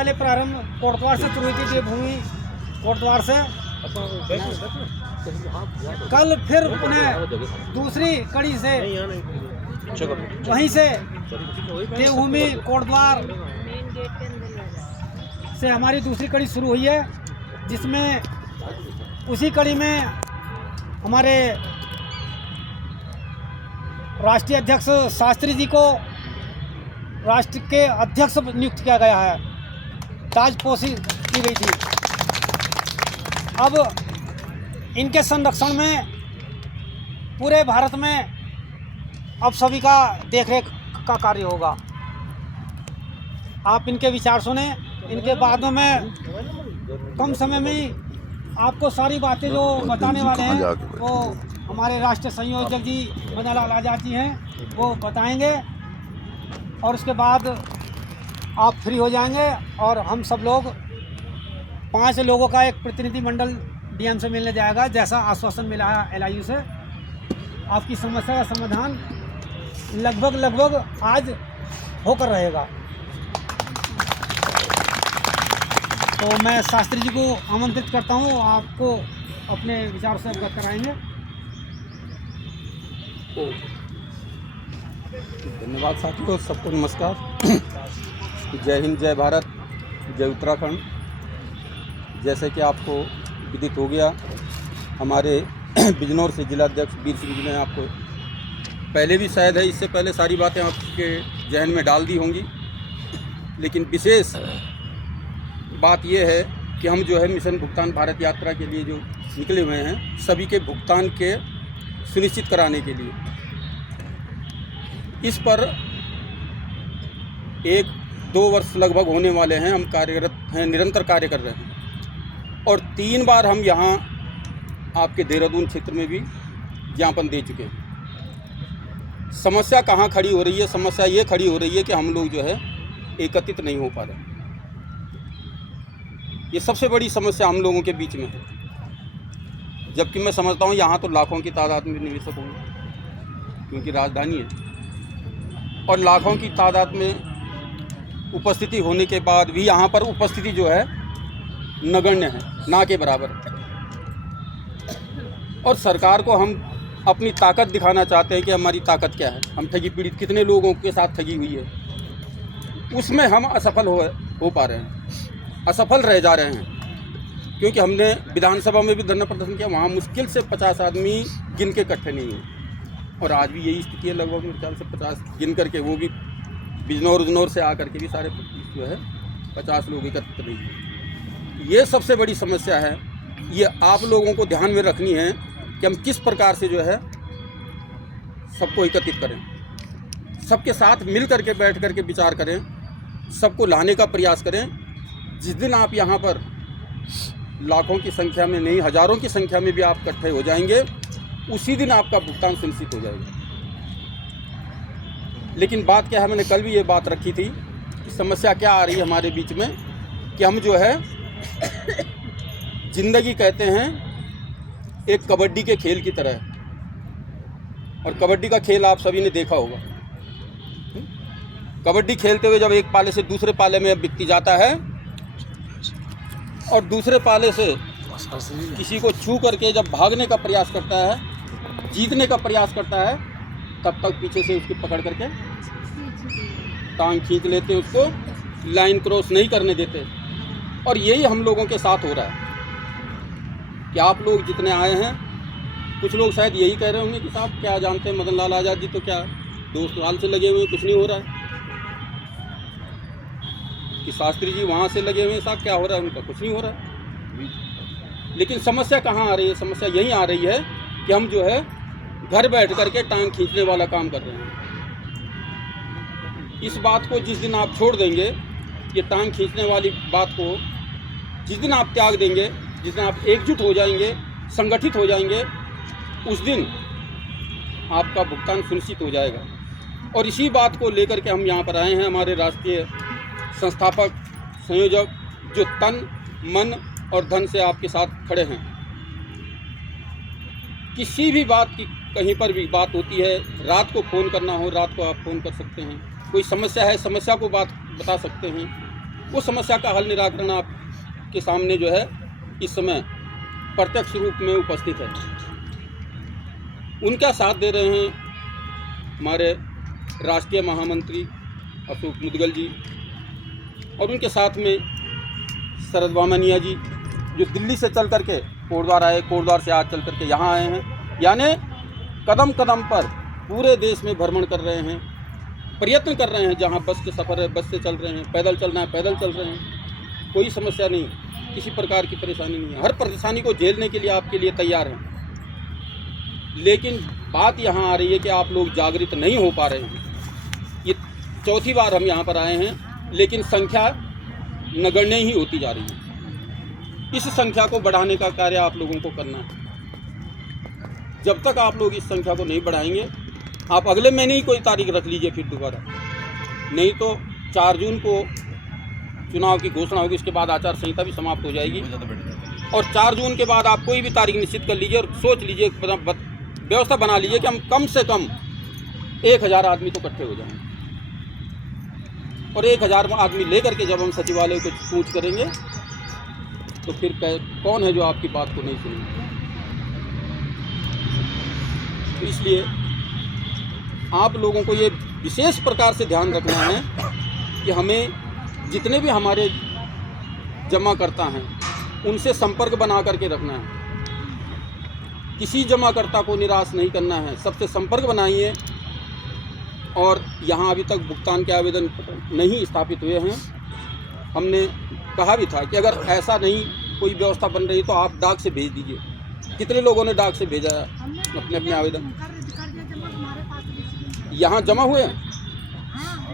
पहले प्रारंभ कोटद्वार से शुरू हुई थी देवभूमि कोटद्वार से। कल फिर पुनः दूसरी कड़ी से वहीं से देवभूमि कोटद्वार से हमारी दूसरी कड़ी शुरू हुई है, जिसमें उसी कड़ी में हमारे राष्ट्रीय अध्यक्ष शास्त्री जी को राष्ट्र के अध्यक्ष नियुक्त किया गया है, ताजपोशी की गई थी। अब इनके संरक्षण में पूरे भारत में अब सभी का देखरेख का कार्य होगा। आप इनके विचार सुने, इनके बाद में कम समय में ही आपको सारी बातें जो बताने वाले हैं वो हमारे राष्ट्रीय संयोजक जी मदन लाल आज़ाद जी हैं, वो बताएंगे और उसके बाद आप फ्री हो जाएंगे और हम सब लोग 5 लोगों का एक प्रतिनिधि मंडल डीएम से मिलने जाएगा, जैसा आश्वासन मिला है एलआईयू से। आपकी समस्या का समाधान लगभग आज होकर रहेगा। तो मैं शास्त्री जी को आमंत्रित करता हूँ, आपको अपने विचार से अवगत कराएंगे। धन्यवाद साथियों, सबको नमस्कार। जय हिंद, जय भारत, जय उत्तराखंड। जैसे कि आपको विदित हो गया, हमारे बिजनौर से जिला अध्यक्ष वीर सिंह जी ने आपको पहले भी शायद है इससे पहले सारी बातें आपके जहन में डाल दी होंगी, लेकिन विशेष बात यह है कि हम जो है मिशन भुगतान भारत यात्रा के लिए जो निकले हुए हैं, सभी के भुगतान के सुनिश्चित कराने के लिए इस पर 1-2 वर्ष लगभग होने वाले हैं हम कार्यरत हैं, निरंतर कार्य कर रहे हैं। और 3 बार हम यहाँ आपके देहरादून क्षेत्र में भी ज्ञापन दे चुके हैं। समस्या कहाँ खड़ी हो रही है? समस्या ये खड़ी हो रही है कि हम लोग जो है एकत्रित नहीं हो पा रहे। ये सबसे बड़ी समस्या हम लोगों के बीच में है, जबकि मैं समझता हूँ यहाँ तो लाखों की तादाद में निवेशक होंगे, क्योंकि राजधानी है और लाखों की तादाद में उपस्थिति होने के बाद भी यहाँ पर उपस्थिति जो है नगण्य है, ना के बराबर। और सरकार को हम अपनी ताकत दिखाना चाहते हैं कि हमारी ताकत क्या है, हम ठगी पीड़ित कितने लोगों के साथ ठगी हुई है, उसमें हम असफल हो पा रहे हैं, असफल रह जा रहे हैं। क्योंकि हमने विधानसभा में भी धरना प्रदर्शन किया, वहाँ मुश्किल से 50 आदमी गिन के इकट्ठे नहीं हुए, और आज भी यही स्थिति है। लगभग मेरे ख्याल से 50 गिन करके, वो भी बिजनौर से आकर के भी सारे जो है 50 लोग एकत्रित नहीं हुए। ये सबसे बड़ी समस्या है। ये आप लोगों को ध्यान में रखनी है कि हम किस प्रकार से जो है सबको एकत्रित करें, सबके साथ मिल करके बैठ करके विचार करें, सबको लाने का प्रयास करें। जिस दिन आप यहाँ पर लाखों की संख्या में नहीं, हज़ारों की संख्या में भी आप इकट्ठे हो जाएंगे, उसी दिन आपका भुगतान सुनिश्चित हो जाएगा। लेकिन बात क्या है, मैंने कल भी ये बात रखी थी कि समस्या क्या आ रही है हमारे बीच में, कि हम जो है जिंदगी कहते हैं एक कबड्डी के खेल की तरह है, और कबड्डी का खेल आप सभी ने देखा होगा। कबड्डी खेलते हुए जब एक पाले से दूसरे पाले में व्यक्ति जाता है और दूसरे पाले से किसी को छू करके जब भागने का प्रयास करता है, जीतने का प्रयास करता है, तब तक पीछे से उसकी पकड़ करके टांग खींच लेते, उसको लाइन क्रॉस नहीं करने देते। और यही हम लोगों के साथ हो रहा है कि आप लोग जितने आए हैं, कुछ लोग शायद यही कह रहे होंगे कि साहब क्या जानते हैं, मदन लाल आज़ाद जी तो क्या 2 साल से लगे हुए हैं, कुछ नहीं हो रहा है। कि शास्त्री जी वहाँ से लगे हुए हैं, साहब क्या हो रहा है उनका, कुछ नहीं हो रहा है। लेकिन समस्या कहाँ आ रही है? समस्या यही आ रही है कि हम जो है घर बैठ करके टांग खींचने वाला काम कर रहे हैं। इस बात को जिस दिन आप छोड़ देंगे, ये टांग खींचने वाली बात को जिस दिन आप त्याग देंगे, जिस दिन आप एकजुट हो जाएंगे, संगठित हो जाएंगे, उस दिन आपका भुगतान सुनिश्चित हो जाएगा। और इसी बात को लेकर के हम यहाँ पर आए हैं। हमारे राष्ट्रीय संस्थापक संयोजक जो तन मन और धन से आपके साथ खड़े हैं। किसी भी बात की, कहीं पर भी बात होती है, रात को फ़ोन करना हो, रात को आप फ़ोन कर सकते हैं। कोई समस्या है, समस्या को बात बता सकते हैं। वो समस्या का हल निराकरण आपके सामने जो है इस समय प्रत्यक्ष रूप में उपस्थित है। उनका साथ दे रहे हैं हमारे राष्ट्रीय महामंत्री अशोक मुदगल जी और उनके साथ में शरद बामनिया जी, जो दिल्ली से चल करके कोटद्वार आए, कोटद्वार से आज चल करके यहाँ आए हैं। यानी कदम कदम पर पूरे देश में भ्रमण कर रहे हैं, प्रयत्न कर रहे हैं। जहाँ बस के सफ़र है बस से चल रहे हैं, पैदल चलना है पैदल चल रहे हैं। कोई समस्या नहीं, किसी प्रकार की परेशानी नहीं है। हर परेशानी को झेलने के लिए आपके लिए तैयार हैं। लेकिन बात यहाँ आ रही है कि आप लोग जागृत नहीं हो पा रहे हैं। ये चौथी बार हम यहाँ पर आए हैं, लेकिन संख्या नगण्य ही होती जा रही है। इस संख्या को बढ़ाने का कार्य आप लोगों को करना है। जब तक आप लोग इस संख्या को नहीं बढ़ाएंगे, आप अगले महीने ही कोई तारीख रख लीजिए फिर दोबारा, नहीं तो 4 जून को चुनाव की घोषणा होगी। इसके बाद आचार संहिता भी समाप्त हो जाएगी और 4 जून के बाद आप कोई भी तारीख निश्चित कर लीजिए और सोच लीजिए, व्यवस्था बना लीजिए कि हम कम से कम 1000 आदमी तो इकट्ठे हो जाएंगे। और 1000 आदमी लेकर के जब हम सचिवालय को पूछ करेंगे तो फिर कौन है जो आपकी बात को नहीं सुनेगा। तो इसलिए आप लोगों को ये विशेष प्रकार से ध्यान रखना है कि हमें जितने भी हमारे जमाकर्ता हैं उनसे संपर्क बना करके रखना है। किसी जमाकर्ता को निराश नहीं करना है, सबसे संपर्क बनाइए। और यहाँ अभी तक भुगतान के आवेदन नहीं स्थापित हुए हैं। हमने कहा भी था कि अगर ऐसा नहीं कोई व्यवस्था बन रही तो आप डाक से भेज दीजिए। कितने लोगों ने डाक से भेजा है अपने अपने आवेदन? यहाँ जमा हुए हैं,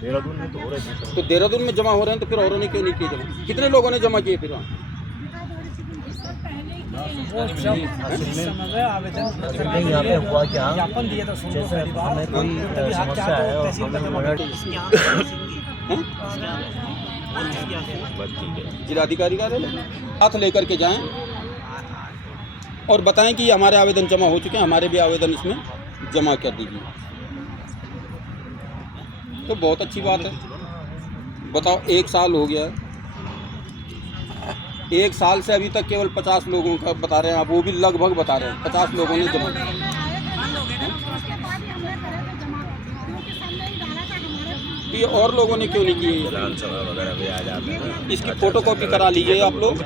देहरादून में तो हो रहे थे। तो देहरादून में जमा हो रहे हैं, तो फिर औरों ने क्यों नहीं किए जमा? कितने लोगों ने जमा किए फिर वहाँ? नहीं, यहाँ पे हुआ क्या, जैसे हमें कोई समस्या है और जिलाधिकारी कार्यालय साथ लेकर के जाएं और बताएं कि हमारे आवेदन जमा हो चुके हैं, हमारे भी आवेदन इसमें जमा कर दीजिए। तो बहुत अच्छी बात है। बताओ, 1 साल हो गया, 1 साल से अभी तक केवल 50 लोगों का बता रहे हैं आप, वो भी लगभग बता रहे हैं 50 लोगों ने जमा। तो ये और लोगों ने क्यों नहीं किए? इसकी फोटोकॉपी करा लीजिए आप लोग,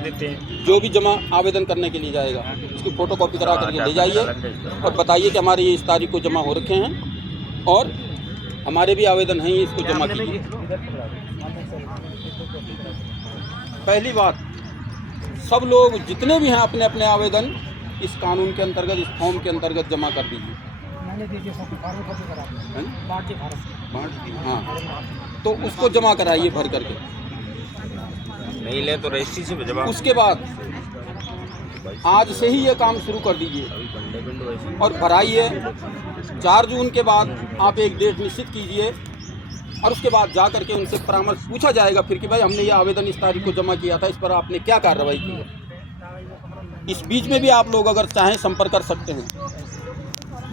जो भी जमा आवेदन करने के लिए जाएगा इसकी फोटोकॉपी करा करके ले जाइए और बताइए कि हमारे ये इस तारीख को जमा हो रखे हैं और हमारे भी आवेदन हैं, इसको जमा कीजिए। पहली बात, सब लोग जितने भी हैं अपने अपने आवेदन इस कानून के अंतर्गत, इस फॉर्म के अंतर्गत जमा कर दीजिए। हाँ, तो उसको जमा कराइए भर करके। नहीं ले तो रजिस्ट्री से जमा। उसके बाद आज से ही ये काम शुरू कर दीजिए और भराइए। 4 जून के बाद आप एक डेट निश्चित कीजिए और उसके बाद जा करके उनसे परामर्श पूछा जाएगा फिर कि भाई हमने ये आवेदन इस तारीख को जमा किया था, इस पर आपने क्या कार्रवाई की है। इस बीच में भी आप लोग अगर चाहें संपर्क कर सकते हैं,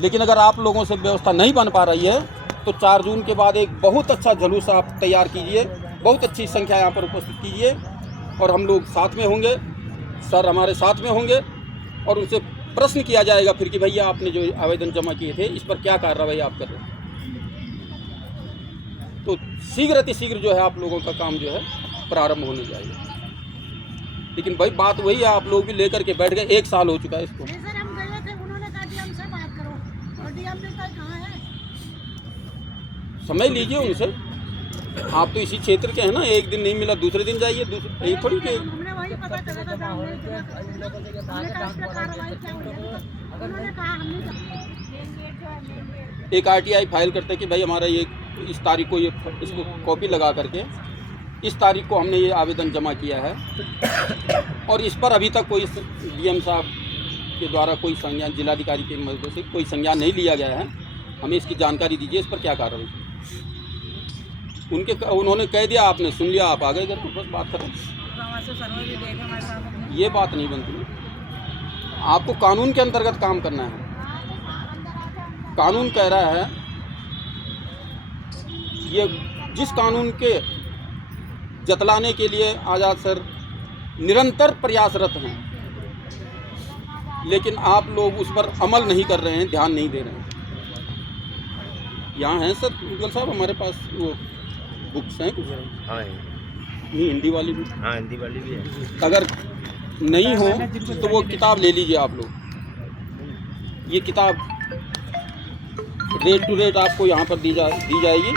लेकिन अगर आप लोगों से व्यवस्था नहीं बन पा रही है तो 4 जून के बाद एक बहुत अच्छा जुलूस आप तैयार कीजिए, बहुत अच्छी संख्या यहाँ पर उपस्थित कीजिए और हम लोग साथ में होंगे, सर हमारे साथ में होंगे और उनसे प्रश्न किया जाएगा फिर कि भैया आपने जो आवेदन जमा किए थे इस पर क्या कार्रवाई आप कर रहे हैं। तो शीघ्र अतिशीघ्र जो है आप लोगों का काम जो है प्रारंभ होने जाएगा। लेकिन भाई बात वही है, आप लोग भी लेकर के बैठ गए, 1 साल हो चुका है इसको। समय लीजिए उनसे, आप तो इसी क्षेत्र के हैं ना, एक दिन नहीं मिला दूसरे दिन जाइए, यही थोड़ी के। एक RTI फाइल करते कि भाई हमारा ये इस तारीख को ये इसको कॉपी लगा करके इस तारीख को हमने ये आवेदन जमा किया है और इस पर अभी तक कोई DM साहब के द्वारा कोई संज्ञान, जिलाधिकारी की मदद से कोई संज्ञान नहीं लिया गया है, हमें इसकी जानकारी दीजिए, इस पर क्या कार्रवाई। उन्होंने कह दिया, आपने सुन लिया, आप आ गए घर को, बस बात करें। ये बात नहीं बनती। आपको कानून के अंतर्गत काम करना है। कानून कह रहा है, ये जिस कानून के जतलाने के लिए आज़ाद सर निरंतर प्रयासरत हैं, लेकिन आप लोग उस पर अमल नहीं कर रहे हैं, ध्यान नहीं दे रहे हैं। यहाँ हैं सर उज्ज्वल साहब, हमारे पास वो बुक्स हैं कुछ, हाँ नहीं हिंदी वाली भी, हाँ हिंदी वाली भी है। अगर नहीं हो तो वो किताब ले लीजिए आप लोग। ये किताब रेट टू रेट आपको यहाँ पर दी जाएगी।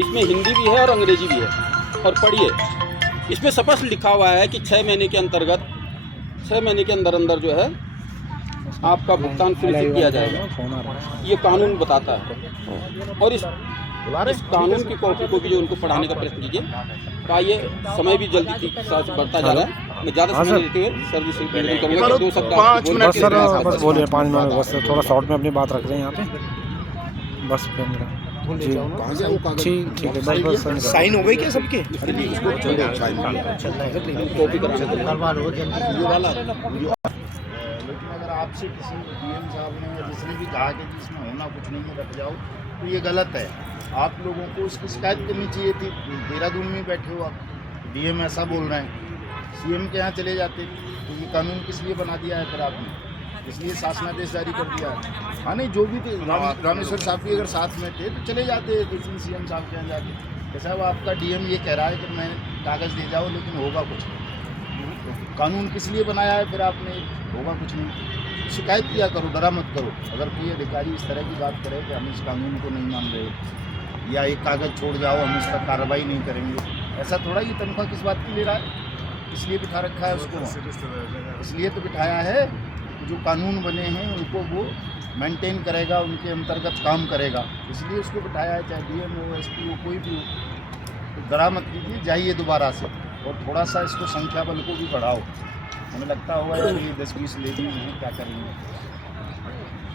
इसमें हिंदी भी है और अंग्रेजी भी है, और पढ़िए। इसमें स्पष्ट लिखा हुआ है कि 6 महीने के अंतर्गत 6 महीने के अंदर अंदर जो है आपका भुगतान सुनिश्चित किया जाएगा, ये कानून बताता है। और इस कानून की कॉपी को भी जो उनको पढ़ाने का प्रयत्न कीजिए। का ये समय भी जल्दी ठीक साथ बढ़ता जा रहा है, मैं ज़्यादा समय लेते हुए सर जी से निवेदन करूँगा कि 2 सप्ताह बस सर, बस बोलिए 5 मिनट, बस थोड़ा शॉर्ट में अपनी बात रख रहे हैं यहाँ पे, बस जी ठीक है, बस साइन हो गई क्या सबके? लेकिन अगर आपसे किसी डीएम साहब ने या जिसने भी कहा कि इसमें होना कुछ नहीं है, रख जाओ, तो ये गलत है। आप लोगों को इसकी शिकायत करनी चाहिए थी। देहरादून में बैठे हो आप, डीएम ऐसा बोल रहे हैं, सीएम के यहाँ चले जाते। तो ये कानून किस लिए बना दिया है फिर आपने? इसलिए शासनादेश जारी कर दिया है। हाँ नहीं, जो भी थे, रामेश्वर साहब भी अगर साथ में थे तो चले जाते किसी सीएम साहब के यहाँ जाके। साहब आपका डीएम ये कह रहा है कि मैं कागज़ दे जाओ, लेकिन होगा कुछ नहीं। कानून किस लिए बनाया है फिर आपने? होगा कुछ नहीं। शिकायत किया करो, डरा मत करो। अगर कोई अधिकारी इस तरह की बात करे कि हम इस कानून को नहीं मान रहे या एक कागज़ छोड़ जाओ, हम इस पर कार्रवाई नहीं करेंगे, ऐसा थोड़ा ही तनख्वाह किस बात की ले रहा है? इसलिए बिठा रखा है उसको, इसलिए तो बिठाया है जो कानून बने हैं उनको वो मेंटेन करेगा, उनके अंतर्गत काम करेगा, इसलिए उसको बिठाया है। चाहे डीएम हो, एसपी हो, कोई भी हो। तो डरा मत कीजिए, जाइए दोबारा से और थोड़ा सा इसको संख्या बल को भी बढ़ाओ। हमें लगता होगा यार ये 10-20 ले भी हैं, क्या करेंगे,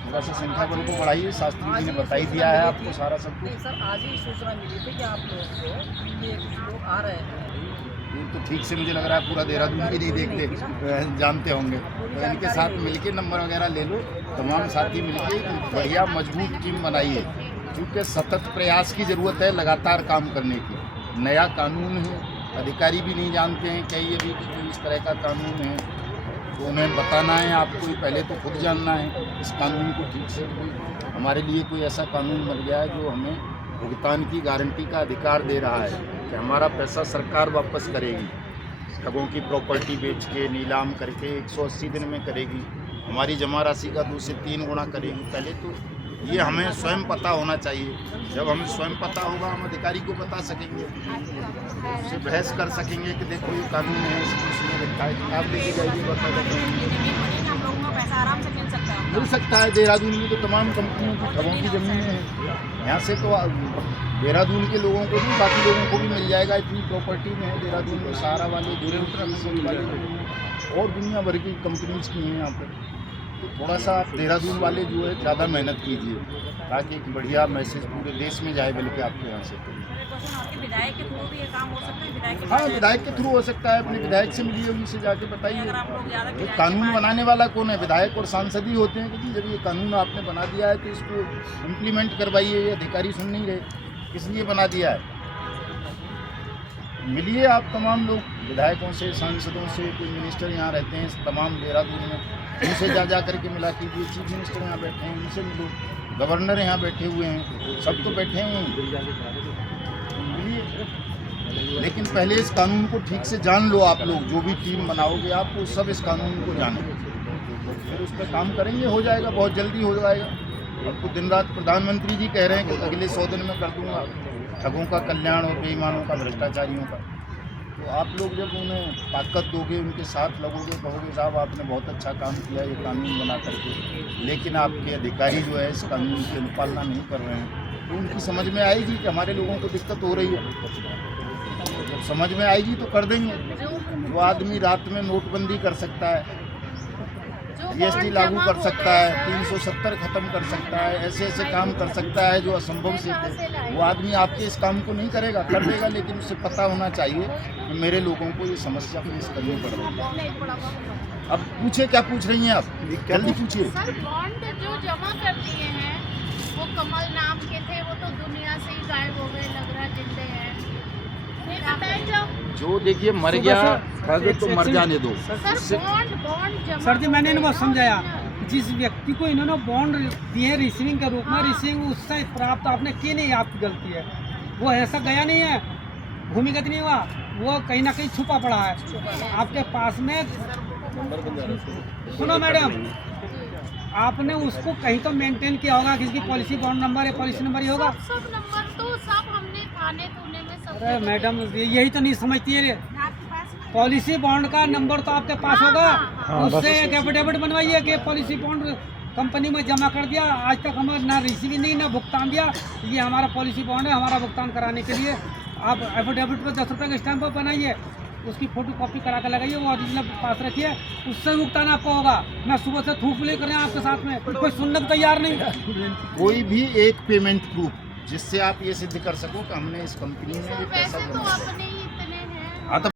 थोड़ा सा संख्या बल को बढ़ाइए। शास्त्री जी ने बता ही दिया है आपको सारा सब कुछ। सर आज ही सूचना मिली थी कि आप लोगों को ये कुछ लोग आ रहे हैं। ये तो ठीक से मुझे लग रहा है पूरा देहरादून भी नहीं देखते, जानते होंगे। तो इनके साथ मिलके नंबर वगैरह ले लो, तमाम साथी मिलके बढ़िया मजबूत टीम बनाइए, क्योंकि सतत प्रयास की ज़रूरत है, लगातार काम करने की। नया कानून है, अधिकारी भी नहीं जानते हैं कहीं ये भी कि कोई इस तरह का कानून है, तो उन्हें बताना है आपको, पहले तो खुद जानना है इस कानून को ठीक से। हमारे लिए कोई ऐसा कानून बन गया है जो हमें भुगतान की गारंटी का अधिकार दे रहा है कि हमारा पैसा सरकार वापस करेगी, ठगों की प्रॉपर्टी बेच के नीलाम करके 180 दिन में करेगी, हमारी जमा राशि का 2 से 3 गुना करेगी। पहले तो ये हमें स्वयं पता होना चाहिए। जब हमें स्वयं पता होगा हम अधिकारी को बता सकेंगे, उससे बहस कर सकेंगे कि देखो ये कानून है, इसमें लिखा है, किताब लेके जाइए, बता मिल सकता है। देहरादून में तो तमाम कंपनियों की ठगों की ज़मीनें हैं, यहाँ से तो देहरादून के लोगों को भी, बाकी लोगों को भी मिल जाएगा। इतनी प्रॉपर्टी में है देहरादून में, सहारा वाले, उत्तराखंड वाले और दुनिया भर की कंपनीज की हैं यहाँ पर। तो थोड़ा सा देहरादून वाले जो है ज़्यादा मेहनत कीजिए, ताकि एक बढ़िया मैसेज पूरे देश में जाए, बल्कि आपके यहाँ से। विधायक के थ्रू भी ये काम हो सकता है? हाँ, विधायक के थ्रू हो सकता है। अपने विधायक से मिलिए, उनसे जाके बताइए। ये कानून बनाने वाला कौन है? विधायक और सांसद ही होते हैं। कि जब ये कानून आपने बना दिया है तो इसको इम्प्लीमेंट करवाइए। ये अधिकारी सुन नहीं रहे, किस लिए बना दिया है? मिलिए आप तमाम लोग, विधायकों से, सांसदों से, कोई मिनिस्टर यहाँ रहते हैं तमाम देहरादून में, उनसे जा करके मिला कीजिए। चीफ मिनिस्टर यहाँ बैठे हैं, उनसे मिलो। गवर्नर यहाँ बैठे हुए हैं, सब तो बैठे हुए हैं, मिलिए। लेकिन पहले इस कानून को ठीक से जान लो आप लोग, जो भी टीम बनाओगे आप वो सब इस कानून को जाने, फिर उस पर काम करेंगे, हो जाएगा, बहुत जल्दी हो जाएगा। अब तो दिन रात प्रधानमंत्री जी कह रहे हैं कि अगले 100 दिन में कर दूंगा ठगों का कल्याण और बेईमानों का, भ्रष्टाचारियों का। तो आप लोग जब उन्हें ताकत दोगे, उनके साथ लगोगे, कहोगे साहब आपने बहुत अच्छा काम किया ये कानून बना करके, लेकिन आपके अधिकारी जो है इस कानून की अनुपालना नहीं कर रहे हैं, तो उनकी समझ में आएगी कि हमारे लोगों को दिक्कत हो रही है। जब समझ में आएगी तो कर देंगे। जो आदमी रात में नोटबंदी कर सकता है, जीएसटी लागू कर सकता है, 370 ख़त्म कर सकता है, ऐसे ऐसे काम कर सकता है जो असंभव से थे, वो आदमी आपके इस काम को नहीं करेगा, कर देगा। लेकिन उसे पता होना चाहिए कि मेरे लोगों को ये समस्या फेस करनी पड़ रही है। अब पूछे, क्या पूछ रही हैं आप? जल्दी पूछिए। सर, बॉन्ड जो जमा कर दिए हैं वो कमल नाम के थे, वो तो दुनिया से ही गायब हो गए, लग रहा जिंदे हैं। नहीं बताए जाओ। जो देखिए मर सुबह गया से- ठग तो मर जाने दो। सर बॉन्ड जमा सर जी मैंने इनको करवाना समझाया, है। जिस व्यक्ति को इन्होंने बॉन्ड दिए रिसीविंग के रूप में, हाँ। रिसीविंग उससे प्राप्त आपने की नहीं, आपकी गलती है। वो ऐसा गया नहीं है, भूमिगत नहीं हुआ, वो कहीं ना कहीं छुपा पड़ा है आपके पास में। सुनो मैडम, आपने उसको कहीं तो मेंटेन किया होगा, किसी की पॉलिसी बॉन्ड नंबर या पॉलिसी नंबर ही होगा। सब नंबर तो सब हमने थाने तूने में सब अरे जगह मैडम यही तो नहीं समझती है, आपके पास में- पॉलिसी बॉन्ड का नंबर तो आपके पास होगा, हाँ, उससे एक एफिडेविट बनवाइए कि पॉलिसी बॉन्ड कंपनी में जमा कर दिया, आज तक हमें ना रिसीव नहीं ना भुगतान दिया, ये हमारा पॉलिसी बॉन्ड है, हमारा भुगतान कराने के लिए आप एफिडेविट पर 10 रुपये का स्टैम्प बनाइए, उसकी फोटो कॉपी करा कर लगाइए, वो ओरिजिनल पास रखिए, उससे भुगतान आपको होगा। मैं सुबह से थूक ले कर आपके साथ में, कोई सुनने को तैयार नहीं। कोई भी एक पेमेंट प्रूफ जिससे आप ये सिद्ध कर सको कि हमने इस कंपनी में ये पैसा वैसे तो जमा किया। अपने ही इतने हैं। हाँ तो